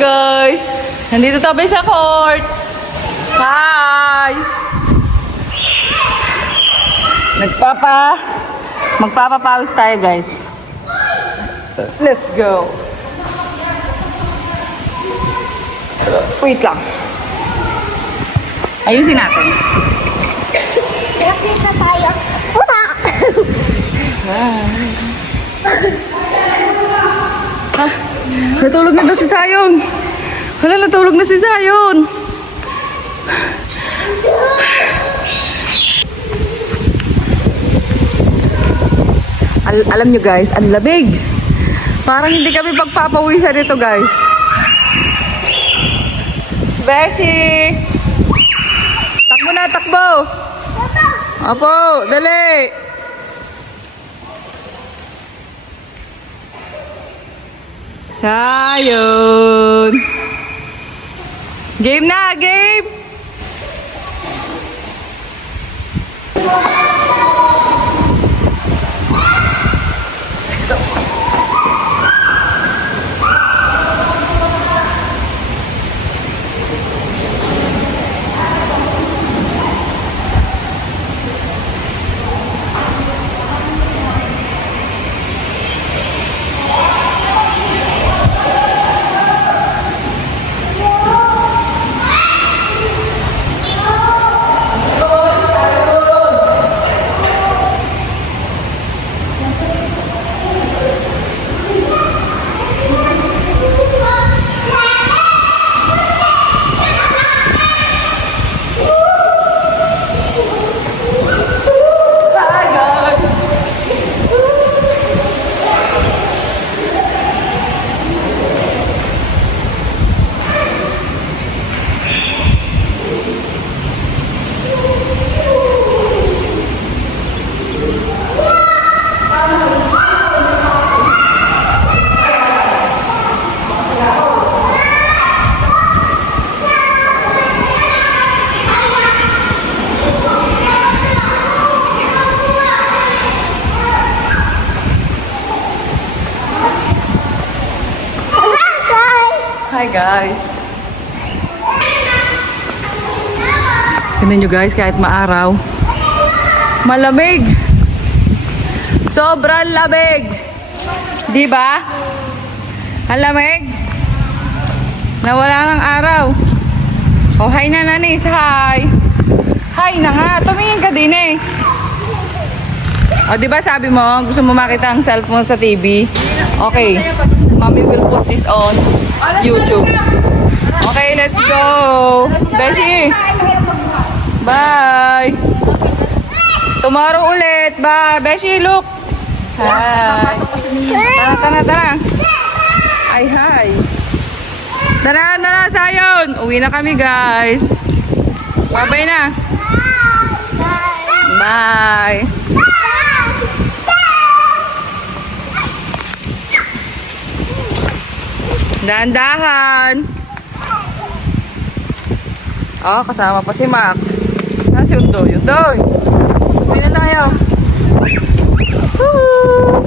guys. Nandito tayo sa court. Hi! Magpapapawis tayo guys. Let's go. Wait lang. Ayusin natin. Nakita tayo. Puta! Natulog na daw si Zion. Wala, natulog na si Zion. Alam nyo guys, ang labig. Parang hindi kami pagpapawisan nito guys. Beshi! Takbo na, takbo! Apo, dali! Ayun! Game na, game! Hi guys. Tignan nyo guys, kahit maaraw, malamig. Sobrang lamig. Di ba? Ang lamig. Nawala ng araw. Oh, hi na nanis. Hi. Hi na nga. Tumingin ka din eh. O, di ba sabi mo, gusto mo makita ang cellphone sa TV? Okay. Mommy will put this on YouTube. Okay, let's go. Beshi. Bye. Tomorrow ulit. Bye. Beshi, look. Hi. Tara. Ay, hi. Tara, Zion. Uwi na kami, guys. Bye-bye na. Bye. Dahan-dahan. Oh, kasama pa si Max. Si Undoy. Uwi na tayo. Woo!